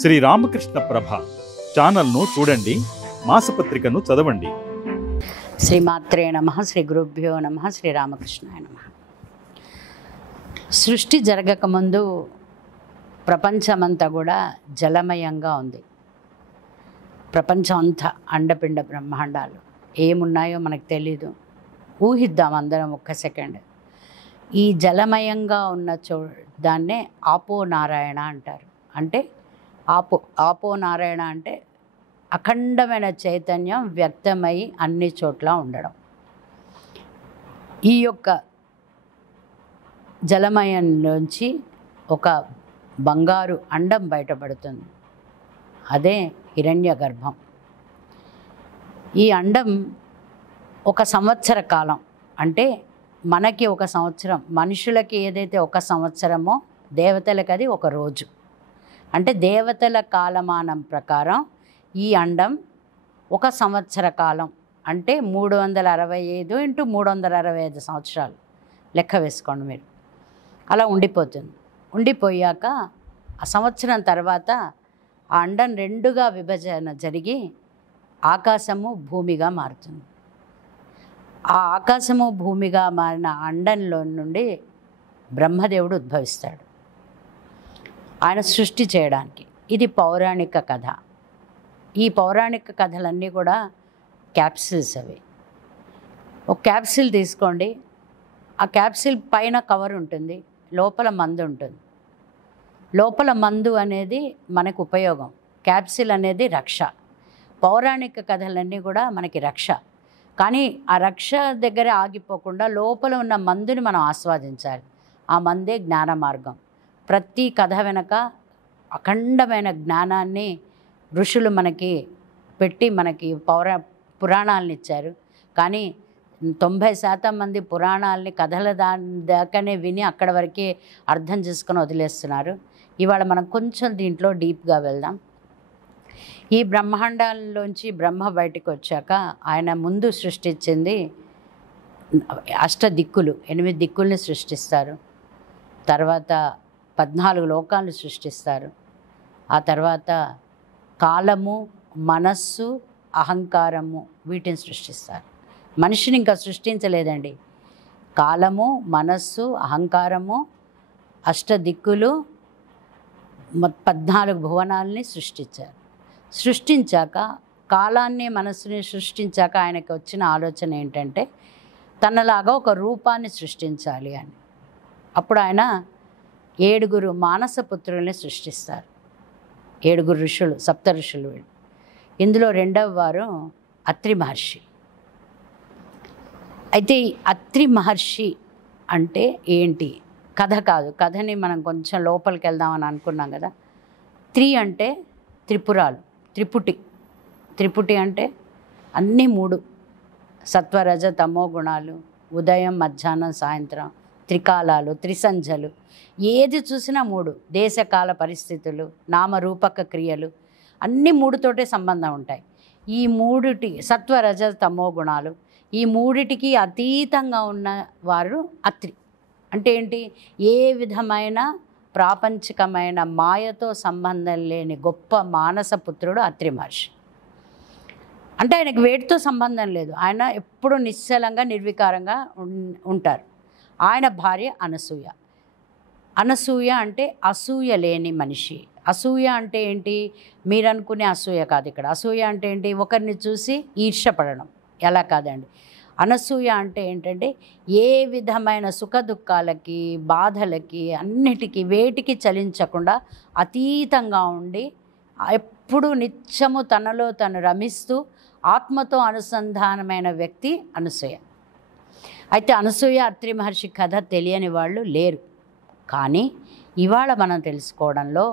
శ్రీ రామకృష్ణ ప్రభ ఛానల్ను చూడండి, మాసపత్రికను చదవండి. శ్రీమాత్రే నమః, శ్రీ గురుభ్యో నమః, శ్రీ రామకృష్ణాయ నమః. సృష్టి జరగకముందు ప్రపంచమంతా కూడా జలమయంగా ఉంది. ప్రపంచం అంతా అండపిండ బ్రహ్మాండాలు ఏమున్నాయో మనకు తెలీదు. ఊహిద్దాం అందరం ఒక్క సెకండ్. ఈ జలమయంగా ఉన్న దాన్నే ఆపో నారాయణ అంటారు. అంటే ఆపో నారాయణ అంటే అఖండమైన చైతన్యం వ్యక్తమై అన్ని చోట్ల ఉండడం. ఈ యొక్క జలమయంలోంచి ఒక బంగారు అండం బయటపడుతుంది. అదే హిరణ్య గర్భం. ఈ అండం ఒక సంవత్సర కాలం, అంటే మనకి ఒక సంవత్సరం, మనుషులకి ఏదైతే ఒక సంవత్సరమో దేవతలకు అది ఒక రోజు. అంటే దేవతల కాలమానం ప్రకారం ఈ అండం ఒక సంవత్సర కాలం, అంటే 365 × 365 సంవత్సరాలు లెక్క వేసుకోండి మీరు. అలా ఉండిపోతుంది. ఉండిపోయాక ఆ సంవత్సరం తర్వాత ఆ అండం రెండుగా విభజన జరిగి ఆకాశము భూమిగా మారుతుంది. ఆ ఆకాశము భూమిగా మారిన అండంలో నుండి బ్రహ్మదేవుడు ఉద్భవిస్తాడు ఆయన సృష్టి చేయడానికి. ఇది పౌరాణిక కథ. ఈ పౌరాణిక కథలన్నీ కూడా క్యాప్సిల్స్. అవి ఒక క్యాప్సిల్ తీసుకోండి. ఆ క్యాప్సిల్ పైన కవర్ ఉంటుంది, లోపల మందు ఉంటుంది. లోపల మందు అనేది మనకు ఉపయోగం, క్యాప్సిల్ అనేది రక్ష. పౌరాణిక కథలన్నీ కూడా మనకి రక్ష. కానీ ఆ రక్ష దగ్గర ఆగిపోకుండా లోపల ఉన్న మందుని మనం ఆస్వాదించాలి. ఆ మందే జ్ఞాన మార్గం. ప్రతి కథ వెనక అఖండమైన జ్ఞానాన్ని ఋషులు మనకి పెట్టి మనకి పురాణాలను ఇచ్చారు. కానీ 90% మంది పురాణాలని కథల దాకానే విని అక్కడ వరకే అర్థం చేసుకొని వదిలేస్తున్నారు. ఇవాళ మనం కొంచెం దీంట్లో డీప్గా వెళ్దాం. ఈ బ్రహ్మాండాల్లోంచి బ్రహ్మ బయటకు వచ్చాక ఆయన ముందు సృష్టించింది అష్టదిక్కులు, 8 దిక్కుల్ని సృష్టిస్తారు. తర్వాత 14 లోకాలను సృష్టిస్తారు. ఆ తర్వాత కాలము, మనస్సు, అహంకారము వీటిని సృష్టిస్తారు. మనిషిని ఇంకా సృష్టించలేదండి. కాలము, మనస్సు, అహంకారము, అష్టదిక్కులు, 14 భువనాలని సృష్టించారు. సృష్టించాక కాలాన్ని, మనస్సుని సృష్టించాక ఆయనకు వచ్చిన ఆలోచన ఏంటంటే తనలాగా ఒక రూపాన్ని సృష్టించాలి అని. అప్పుడు ఆయన 7 మానసపుత్రుల్ని సృష్టిస్తారు. 7 ఋషులు, 7 ఋషులు. ఇందులో 2వ వారు అత్రి మహర్షి. అయితే ఈ అత్రి మహర్షి అంటే ఏంటి? కథ కాదు. కథని మనం కొంచెం లోపలికి వెళ్దామని అనుకున్నాం కదా. అంటే త్రిపురాలు, త్రిపుటి అంటే అన్నీ 3: సత్వరజ తమో గుణాలు, ఉదయం మధ్యాహ్నం సాయంత్రం, త్రికాలాలు, త్రిసంధ్యలు. ఏది చూసినా 3: దేశకాల పరిస్థితులు, నామరూపక క్రియలు, అన్నీ 3తోటే సంబంధం ఉంటాయి. ఈ 3 సత్వరజ తమో గుణాలు, ఈ 3టికి అతీతంగా ఉన్న వారు అత్రి. అంటే ఏంటి? ఏ విధమైన ప్రాపంచికమైన మాయతో సంబంధం లేని గొప్ప మానసపుత్రుడు అత్రి మహర్షి. అంటే ఆయనకు వేటితో సంబంధం లేదు. ఆయన ఎప్పుడూ నిశ్చలంగా, నిర్వికారంగా ఉంటారు. ఆయన భార్య అనసూయ. అనసూయ అంటే అసూయ లేని మనిషి. అసూయ అంటే ఏంటి? మీరు అనుకునే అసూయ కాదు ఇక్కడ. అసూయ అంటే ఏంటి? ఒకరిని చూసి ఈర్ష్యపడడం. ఎలా కాదండి. అనసూయ అంటే ఏంటంటే ఏ విధమైన సుఖ దుఃఖాలకి, బాధలకి, అన్నిటికీ వేటికి చలించకుండా అతీతంగా ఉండి ఎప్పుడు నిత్యము తనలో తను రమిస్తూ ఆత్మతో అనుసంధానమైన వ్యక్తి అనసూయ. అయితే అనసూయ అత్రి మహర్షి కథ తెలియని వాళ్ళు లేరు. కానీ ఇవాళ మనం తెలుసుకోవడంలో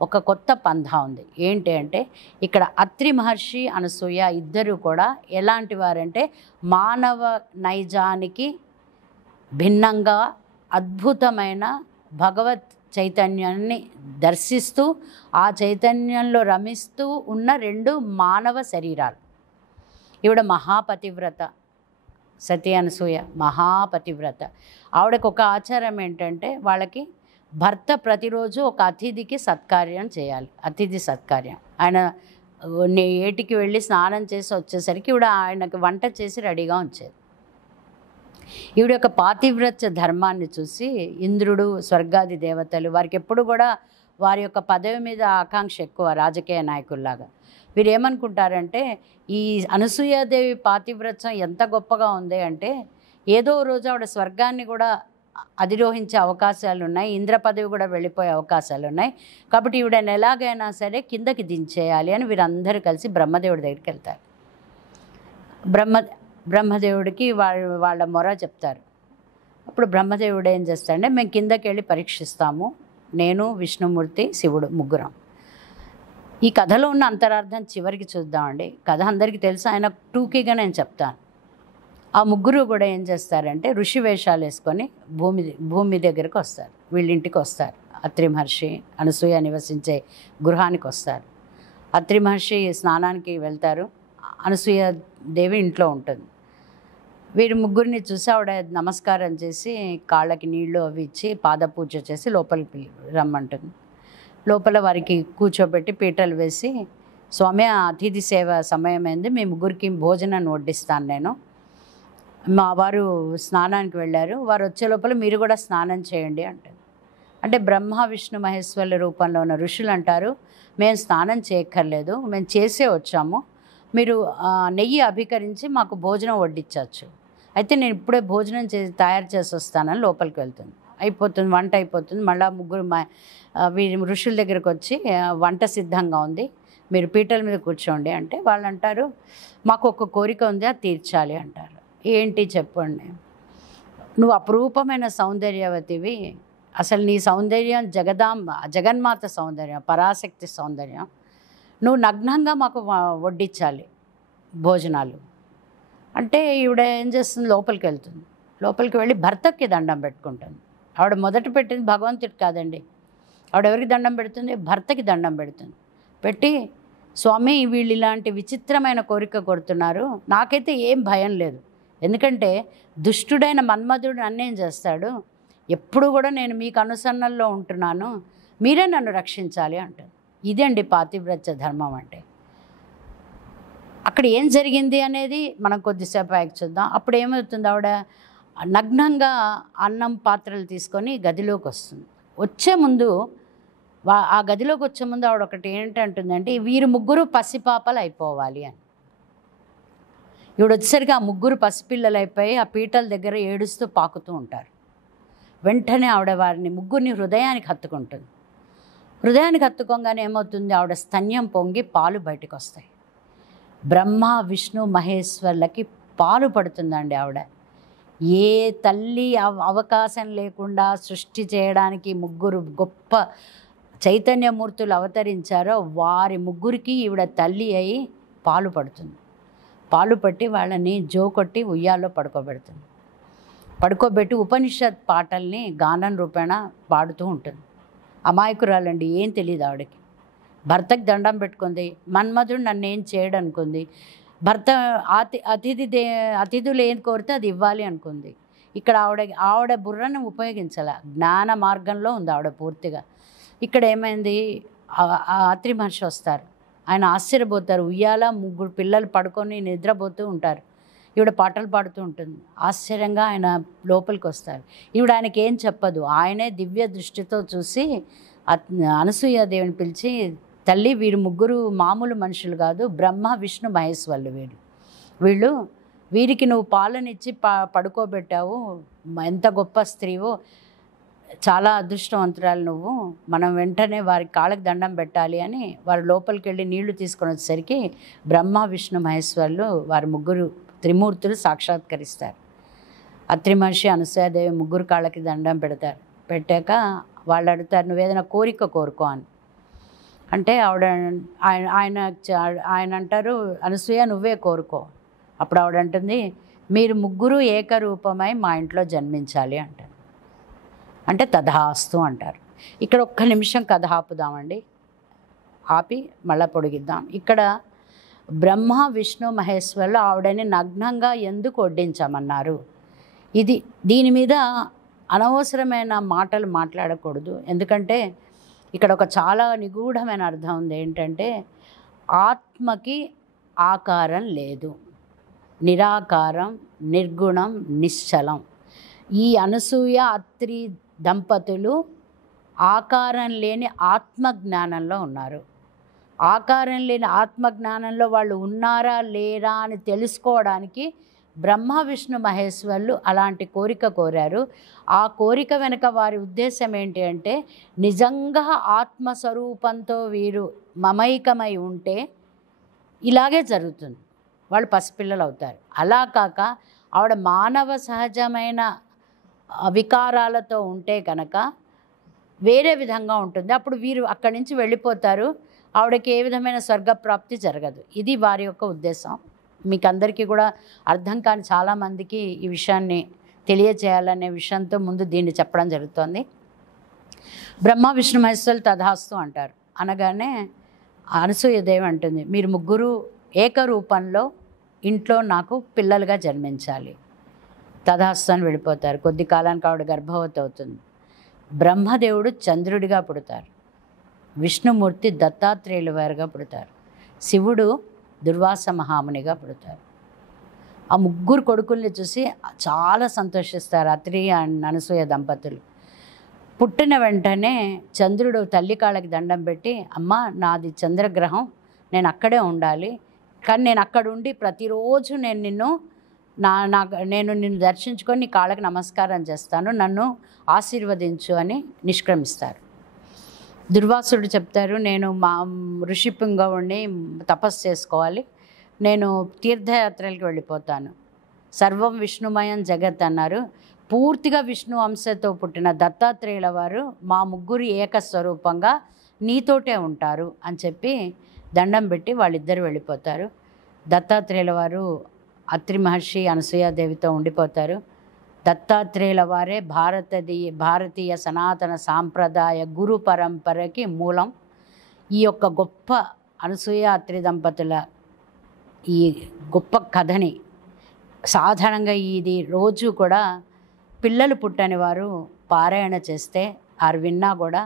ఒక కొత్త పంథా ఉంది. ఏంటి అంటే ఇక్కడ అత్రి మహర్షి, అనసూయ ఇద్దరు కూడా ఎలాంటి వారంటే మానవ నైజానికి భిన్నంగా అద్భుతమైన భగవత్ చైతన్యాన్ని దర్శిస్తూ ఆ చైతన్యంలో రమిస్తూ ఉన్న 2 మానవ శరీరాలు. ఈవిడ మహాపతివ్రత, సతీ అనసూయ మహాపతివ్రత. ఆవిడకు ఒక ఆచారం ఏంటంటే వాళ్ళకి భర్త ప్రతిరోజు ఒక అతిథికి సత్కార్యం చేయాలి, అతిథి సత్కార్యం. ఆయన ఏటికి వెళ్ళి స్నానం చేసి వచ్చేసరికి ఈవిడ ఆయనకు వంట చేసి రెడీగా ఉంచేది. ఈవిడ యొక్క పాతివ్రత్య ధర్మాన్ని చూసి ఇంద్రుడు, స్వర్గాది దేవతలు వారికి ఎప్పుడు కూడా వారి యొక్క పదవి మీద ఆకాంక్ష ఎక్కువ, రాజకీయ నాయకుల్లాగా. వీరు ఏమనుకుంటారంటే ఈ అనసూయాదేవి పాతివ్రత్యం ఎంత గొప్పగా ఉంది అంటే ఏదో రోజు ఆవిడ స్వర్గాన్ని కూడా అధిరోహించే అవకాశాలు ఉన్నాయి, ఇంద్ర పదవి కూడా వెళ్ళిపోయే అవకాశాలు ఉన్నాయి. కాబట్టి ఈవిడని ఎలాగైనా సరే కిందకి దించేయాలి అని వీరందరూ కలిసి బ్రహ్మదేవుడి దగ్గరికి వెళ్తారు. బ్రహ్మదేవుడికి వాళ్ళ మొర చెప్తారు. అప్పుడు బ్రహ్మదేవుడు ఏం చేస్తాడంటే మేము కిందకి వెళ్ళి పరీక్షిస్తాము, నేను, విష్ణుమూర్తి, శివుడు ముగ్గురం. ఈ కథలో ఉన్న అంతరార్థం చివరికి చూద్దామండి. కథ అందరికీ తెలుసు, ఆయన టూకీగా నేను చెప్తాను. ఆ ముగ్గురు కూడా ఏం చేస్తారంటే ఋషి వేషాలు వేసుకొని భూమి దగ్గరికి వస్తారు, వీళ్ళింటికి వస్తారు. అత్రి మహర్షి అనసూయ నివసించే గృహానికి వస్తారు. అత్రి మహర్షి స్నానానికి వెళ్తారు, అనసూయ దేవి ఇంట్లో ఉంటుంది. వీరి ముగ్గురిని చూసి ఆవిడ నమస్కారం చేసి కాళ్ళకి నీళ్లు అవి ఇచ్చి పాదపూజ చేసి లోపలికి రమ్మంటుంది. లోపల వారికి కూర్చోబెట్టి పీటలు వేసి, స్వామి అతిథి సేవ సమయమైంది, మీ ముగ్గురికి భోజనాన్ని వడ్డిస్తాను నేను. మా వారు స్నానానికి వెళ్ళారు, వారు వచ్చే లోపల మీరు కూడా స్నానం చేయండి అంటుంది. అంటే బ్రహ్మ విష్ణు మహేశ్వరుల రూపంలో ఉన్న ఋషులు అంటారు మేము స్నానం చేయక్కర్లేదు, మేము చేసే వచ్చాము, మీరు నెయ్యి అభికరించి మాకు భోజనం వడ్డించవచ్చు. అయితే నేను ఇప్పుడే భోజనం తయారు చేసి వస్తానని లోపలికి వెళ్తుంది. అయిపోతుంది, వంట అయిపోతుంది. మళ్ళీ ముగ్గురు వీరి ఋషుల దగ్గరికి వచ్చి వంట సిద్ధంగా ఉంది, మీరు పీటల మీద కూర్చోండి అంటే వాళ్ళు అంటారు మాకు ఒక కోరిక ఉంది, అది తీర్చాలి అంటారు. ఏంటి చెప్పండి. నువ్వు అపురూపమైన సౌందర్యవతివి, అసలు నీ సౌందర్యం జగన్మాత సౌందర్యం, పరాశక్తి సౌందర్యం. నువ్వు నగ్నంగా మాకు వడ్డించాలి భోజనాలు అంటే ఈవిడ ఏం చేస్తుంది, లోపలికి వెళ్తుంది. లోపలికి వెళ్ళి భర్తకి దండం పెట్టుకుంటుంది. ఆవిడ మొదట పెట్టింది భగవంతుడికి కాదండి, ఆవిడ ఎవరికి దండం పెడుతుంది, భర్తకి దండం పెడుతుంది. పెట్టి స్వామి వీళ్ళు ఇలాంటి విచిత్రమైన కోరిక కోరుతున్నారు, నాకైతే ఏం భయం లేదు, ఎందుకంటే దుష్టుడైన మన్మధుడు నన్నేం చేస్తాడు, ఎప్పుడు కూడా నేను మీకు అనుసరణలో ఉంటున్నాను, మీరే నన్ను రక్షించాలి అంటుంది. ఇదండి పాతివ్రత్య ధర్మం అంటే. అక్కడ ఏం జరిగింది అనేది మనం కొద్దిసేపు ఆగి చూద్దాం. అప్పుడు ఏమవుతుంది, ఆవిడ నగ్నంగా అన్నం పాత్రలు తీసుకొని గదిలోకి వస్తుంది. వచ్చే ముందు ఆ గదిలోకి వచ్చే ముందు ఆవిడ ఒకటి ఏంటంటుందంటే వీరు ముగ్గురు పసిపాపలు అయిపోవాలి అని. ఈవిడ వచ్చేసరికి ఆ ముగ్గురు పసిపిల్లలు అయిపోయి ఆ పీటల దగ్గర ఏడుస్తూ పాకుతూ ఉంటారు. వెంటనే ఆవిడ వారిని ముగ్గురిని హృదయానికి హత్తుకుంటుంది. హృదయానికి హత్తుకోగానే ఏమవుతుంది, ఆవిడ స్తన్యం పొంగి పాలు బయటకు వస్తాయి. బ్రహ్మ విష్ణు మహేశ్వర్లకి పాలు పడుతుందండి ఆవిడ. ఏ తల్లి అవకాశం లేకుండా సృష్టి చేయడానికి ముగ్గురు గొప్ప చైతన్యమూర్తులు అవతరించారో వారి ముగ్గురికి ఈవిడ తల్లి అయి పాలు పడుతుంది. పాలు పట్టి వాళ్ళని జోకొట్టి ఉయ్యాల్లో పడుకోబెడుతుంది. పడుకోబెట్టి ఉపనిషత్ పాటల్ని గానం రూపేణ పాడుతూ ఉంటుంది. అమాయకురాలండి, ఏం తెలియదు ఆవిడకి. భర్తకి దండం పెట్టుకుంది, మన్మధుడు నన్ను ఏం చేయడు అనుకుంది. భర్త అతిథులు ఏం కోరితే అది ఇవ్వాలి అనుకుంది. ఇక్కడ ఆవిడ బుర్రను ఉపయోగించాల, జ్ఞాన మార్గంలో ఉంది ఆవిడ పూర్తిగా. ఇక్కడ ఏమైంది, అత్రి మహర్షి వస్తారు, ఆయన ఆశ్చర్యపోతారు. ఉయ్యాల ముగ్గురు పిల్లలు పడుకొని నిద్రపోతూ ఉంటారు, ఈవిడ పాటలు పాడుతూ ఉంటుంది. ఆశ్చర్యంగా ఆయన లోపలికి వస్తారు. ఈవిడ ఆయనకి ఏం చెప్పదు, ఆయనే దివ్య దృష్టితో చూసి అనసూయాదేవిని పిలిచి, తల్లి వీరు ముగ్గురు మామూలు మనుషులు కాదు, బ్రహ్మ విష్ణు మహేశ్వర్లు వీరికి నువ్వు పాలనిచ్చి పడుకోబెట్టావు, ఎంత గొప్ప స్త్రీవో, చాలా అదృష్టవంతురాలు నువ్వు, మనం వెంటనే వారి కాళ్ళకి దండం పెట్టాలి అని వారు లోపలికి వెళ్ళి నీళ్లు తీసుకొని వచ్చేసరికి బ్రహ్మ విష్ణు మహేశ్వర్లు వారి ముగ్గురు త్రిమూర్తులు సాక్షాత్కరిస్తారు. అత్రి మహర్షి అనసూయాదేవి ముగ్గురు కాళ్ళకి దండం పెడతారు. పెట్టాక వాళ్ళు అడుగుతారు, నువ్వేదైనా కోరిక కోరుకో అని. అంటే ఆయన అంటారు, అనసూయ నువ్వే కోరుకో. అప్పుడు ఆవిడ అంటుంది, మీరు ముగ్గురు ఏకరూపమై మా ఇంట్లో జన్మించాలి అంటారు. అంటే తథాస్తు అంటారు. ఇక్కడ ఒక్క నిమిషం కథ ఆపుదామండి, ఆపి మళ్ళీ పొడిగిద్దాం. ఇక్కడ బ్రహ్మ విష్ణు మహేశ్వర్లు ఆవిడని నగ్నంగా ఎందుకు వడ్డించమన్నారు, దీని మీద అనవసరమైన మాటలు మాట్లాడకూడదు. ఎందుకంటే ఇక్కడ ఒక చాలా నిగూఢమైన అర్థం ఉంది. ఏంటంటే ఆత్మకి ఆకారం లేదు, నిరాకారం, నిర్గుణం, నిశ్చలం. ఈ అనసూయ అత్రి దంపతులు ఆకారం లేని ఆత్మజ్ఞానంలో ఉన్నారు. ఆకారం లేని ఆత్మజ్ఞానంలో వాళ్ళు ఉన్నారా లేరా అని తెలుసుకోవడానికి బ్రహ్మ విష్ణు మహేశ్వరులు అలాంటి కోరిక కోరారు. ఆ కోరిక వెనుక వారి ఉద్దేశం ఏంటి అంటే, నిజంగా ఆత్మస్వరూపంతో వీరు మమైకమై ఉంటే ఇలాగే జరుగుతుంది, వాళ్ళు పసిపిల్లలు అవుతారు. అలా కాక ఆవిడ మానవ సహజమైన వికారాలతో ఉంటే కనుక వేరే విధంగా ఉంటుంది. అప్పుడు వీరు అక్కడి నుంచి వెళ్ళిపోతారు, ఆవిడకి ఏ విధమైన స్వర్గప్రాప్తి జరగదు. ఇది వారి యొక్క ఉద్దేశం. మీకు అందరికీ కూడా అర్థం కాని చాలామందికి ఈ విషయాన్ని తెలియచేయాలనే విషయంతో ముందు దీన్ని చెప్పడం జరుగుతోంది. బ్రహ్మ విష్ణు మహేశ్వరులు తథాస్తు అంటారు. అనగానే అనసూయదేవి అంటుంది, మీరు ముగ్గురు ఏకరూపంలో ఇంట్లో నాకు పిల్లలుగా జన్మించాలి. తథాస్తు అని వెళ్ళిపోతారు. కొద్ది కాలానికి ఆవిడ గర్భవతి అవుతుంది. బ్రహ్మదేవుడు చంద్రుడిగా పుడతారు, విష్ణుమూర్తి దత్తాత్రేయుల వారుగా పుడతారు, శివుడు దుర్వాస మహామునిగా పుడతారు. ఆ ముగ్గురు కొడుకుల్ని చూసి చాలా సంతోషిస్తారు అత్రి అండ్ అనసూయ దంపతులు. పుట్టిన వెంటనే చంద్రుడు తల్లి కాళ్ళకి దండం పెట్టి, అమ్మ నాది చంద్రగ్రహం, నేను అక్కడే ఉండాలి, కానీ నేను అక్కడ ఉండి ప్రతిరోజు నేను నిన్ను దర్శించుకొని నీ కాళ్ళకి నమస్కారం చేస్తాను, నన్ను ఆశీర్వదించు అని నిష్క్రమిస్తారు. దుర్వాసుడు చెప్తారు, నేను మా ఋషి పుంగవుడిని తపస్సు చేసుకోవాలి, నేను తీర్థయాత్రలకు వెళ్ళిపోతాను. సర్వం విష్ణుమయం జగత్ అన్నారు. పూర్తిగా విష్ణు అంశతో పుట్టిన దత్తాత్రేయుల వారు మా ముగ్గురు ఏకస్వరూపంగా నీతోటే ఉంటారు అని చెప్పి దండం పెట్టి వాళ్ళిద్దరు వెళ్ళిపోతారు. దత్తాత్రేయుల వారు అత్రి మహర్షి అనసూయాదేవితో ఉండిపోతారు. దత్తాత్రేయుల వారే భారతీయ సనాతన సాంప్రదాయ గురు పరంపరకి మూలం. ఈ యొక్క గొప్ప అనసూయ అత్రి దంపతుల ఈ గొప్ప కథని సాధారణంగా ఇది రోజు కూడా పిల్లలు పుట్టని వారు పారాయణ చేస్తే వారు విన్నా కూడా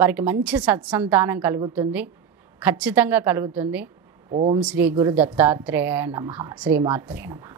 వారికి మంచి సత్సంతానం కలుగుతుంది, ఖచ్చితంగా కలుగుతుంది. ఓం శ్రీ గురు దత్తాత్రేయ నమః. శ్రీమాత్రే నమః.